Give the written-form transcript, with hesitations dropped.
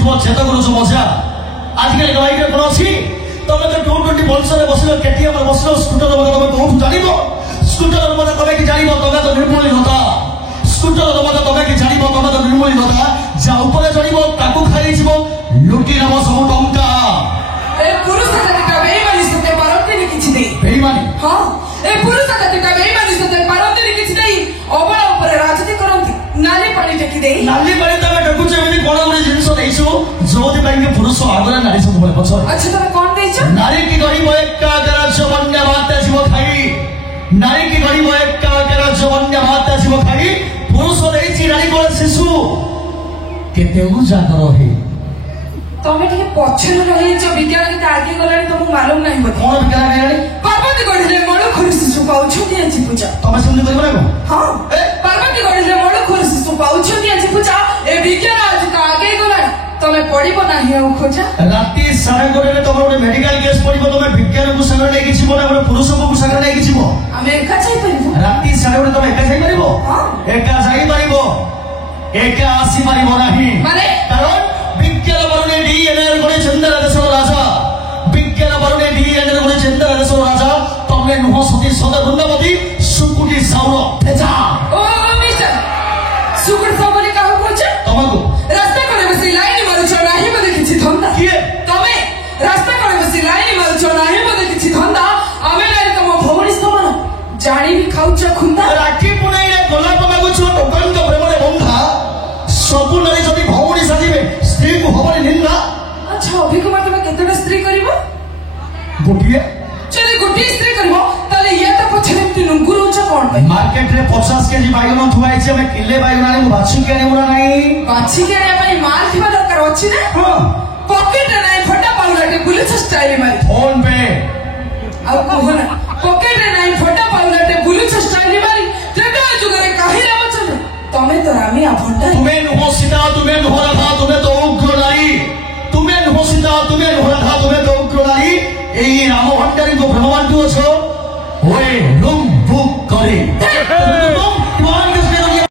ଯିବ ଚେତ କରୁଛ ମଜା ଆଜିକାଲି ବାଇକରେ କଣ ଅଛି ତମେ ତ 220 ବଂଶରେ ବସିଲ କେଟିଏମ୍ ରେ ବସିଲ ସ୍କୁଟର ମଜା ତମେ କୋଉଠୁ ଜାଣିବ ସ୍କୁଟର ମଜା ତମେ କି ଜାଣିବ ତମେ ତ ନିର୍ମୂଳୀ ନତା ସ୍କୁଟର ମଜା ତମେ କି ଜାଣିବ ତମେ ତ ନିର୍ମୂଳୀ ନତା ଯା ଉପରେ ଚଢିବ ତାକୁ ଖାଇଯିବ ଲୁଟି ନବ ସବୁ ଟଙ୍କା ଏ ପୁରୁଷ ଜାତିକା ବେଇମାନି ସତେ ପାରନ୍ତିନି କିଛି ଦେଇ ବେଇମାନି ହଁ ଏ ପୁରୁଷ ଜାତିକା ବେଇମାନି ସତେ ପାରନ୍ତିନି କିଛି ଦେଇ ଅବଳା ଉପରେ ରାଜନୀତି କରନ୍ତି ନାଲି ପାଣି ଟେକି ଦେଇ ନାଲି ପାଣି ତମେ ଟେକୁଛ ଏମିତି କଣ ଗୋଟେ ଜିନିଷ ଦେଇଛୁ ଯୋଉଥିପାଇଁ କି ପୁରୁଷ ଆଗରେ ନାରୀ ସବୁବେଳେ ପଛରେ ଆଚ୍ଛା ତମେ କଣ ଦେଇଛ ନାରୀ କି ଗରିବ ଏକା ରାଜ୍ୟ ବନ୍ୟା ବାତ୍ୟା ଯିବ ଖାଇ ନାରୀ କି ଗରିବ ଏକା ରାଜ୍ୟ ବନ୍ୟା ବାତ୍ୟା ଯିବ ଖାଇ ପୁରୁଷ ଦେଇଛି ନାରୀ କୋଳ ଶିଶୁ କେତେ ଉଜାଗର ହେ ତମେ ଟିକେ ପଛରେ ରହିଛ ବିଜ୍ଞାନ କେତେ ଆଗେଇ ଗଲାଣି ତମକୁ ମାଲୁମ ନାହିଁ ବୋଧେ କଣ ବିଜ୍ଞାନ ହେଇଗଲାଣି ପାର୍ବତୀ ଗଢିଲେ ମଳୁଖୁରୀ ଶିଶୁ ପାଉଛନ୍ତି ଆଜି ପୂଜା ତମେ ସେମିତି କରିବ ନା ହଁ ପାର୍ବତୀ ଗଢିଲେ ମଳୁଖୁରୀ ଶିଶୁ ପାଉଛନ୍ତି ଆଜି ପୂଜା ଏ ବିଜ୍ଞାନ ଆଜି ତ ଆଗେଇ ଗଲାଣି ତମେ ପଢିବ ନାହିଁ ଆଉ ଖୋଜା ରାତି 11:30 ତମର ଗୋଟେ ମେଡିକାଲ କେସ୍ ପଡିବ ତମେ ବିଜ୍ଞାନକୁ ସାଙ୍ଗରେ ନେଇକି ଯିବ ନା ଗୋଟେ ପୁରୁଷକୁ ସାଙ୍ଗରେ ନେଇକି ଯିବ ଆମେ ଏକା ଯାଇପାରିବୁ ରାତି 11:30 ତମେ ଏକା ଯାଇପାରିବ ଏକା ଯାଇପାରିବ ଏକା ଆସିପାରିବ ନାହିଁ ମାନେ କାରଣ ବିଜ୍ଞାନ ବରୁଣେ DNA ଗୋଟେ ଚନ୍ଦ୍ର ଦେଶର ରାଜା ବିଜ୍ଞାନ ବରୁଣେ DNA ଗୋଟେ ଚନ୍ଦ୍ର ଦେଶର ରାଜା ତମେ ନୁହଁ ସତୀ ସଦା ବୃନ୍ଦାବତୀ ସୁକୁଟି ସାଉର ଭେଜା ଓ ମିଷ୍ଟର ସୁକୁଟି ସାଉ ବୋଲି କାହାକୁ କହୁଛ ତମକୁ ରାସ୍ତା କଡ଼େ ବସି ଲାଇନ ମାରୁଛ ନାହିଁ ବୋଧେ କିଛି ଧନ୍ଦା କିଏ ତମେ ରାସ୍ତା କଡ଼େ ବସି ଲାଇନ ମାରୁଛ ନାହିଁ ବୋଧେ କିଛି ଧନ୍ଦା ଆମେ ନାରୀ ତମ ଭଉଣୀ ସମାନ ଜାଣିବି ଖାଉଛ ଖୁନ୍ଦା ରାକ୍ଷୀ ପୁନେଇରେ ଗୋଲାପ ମାଗୁଛ ଟୋକନଙ୍କ ପ୍ରେମରେ ବନ୍ଧା ସବୁ ନାରୀ ଯଦି ଭଉଣୀ ସାଜିବେ ସ୍ତ୍ରୀକୁ ହବନି ନିନ୍ଦା ଆଚ୍ଛା ଅଭିକୁମାର ତମେ କେତେଟା ସ୍ତ୍ରୀ କରିବ ଗୋଟିଏ ଯଦି ଗୋଟିଏ ସ୍ତ୍ରୀ କରିବ ତାହେଲେ ଇଏ ତ ପଛରେ ଏମିତି ଲୁଙ୍ଗୁରଉଛ କଣ ପାଇଁ ମାର୍କେଟରେ 50 କେଜି ବାଇଗଣ ଥୁଆ ହେଇଛି ଆମେ କିଲେ ବାଇଗଣ ଆଣିବୁ ବାଛିକି ଆଣିବୁ ନା ନାହିଁ ବାଛିକି ଆଣିବା ପାଇଁ ମାଲ ଥିବା ଦରକାର ଅଛି ନା ପକେଟରେ ନାହିଁ ଫଟା ପାଉଲାଟେ ବୁଲୁଛ ଷ୍ଟାଇଲ ମାରି ଫୋନ ପେ ଆଉ କହନା ପକେଟରେ ନାହିଁ ଫଟା ପାଉଲାଟେ ବୁଲୁଛ ଷ୍ଟାଇଲ ମାରି ତ୍ରେତୟା ଯୁଗରେ କାହିଁ ରାମଚନ୍ଦ୍ର ତମେ ତ ରାମିଆ ଭଣ୍ଡା ତୁମେ ନୁହଁ ସୀତା ତୁମେ ନୁହଁ ରାଧା ତୁମେ ତ ଉଗ୍ର ନାରୀ ତୁମେ ନୁହଁ ସୀତା ତୁମେ ନୁହଁ ରାଧା ତୁମେ ତ ଉଗ୍ର ନାରୀ এই রাম ভণ্ডারীকে ভ্রমণ করছো ওই রুম বুক করে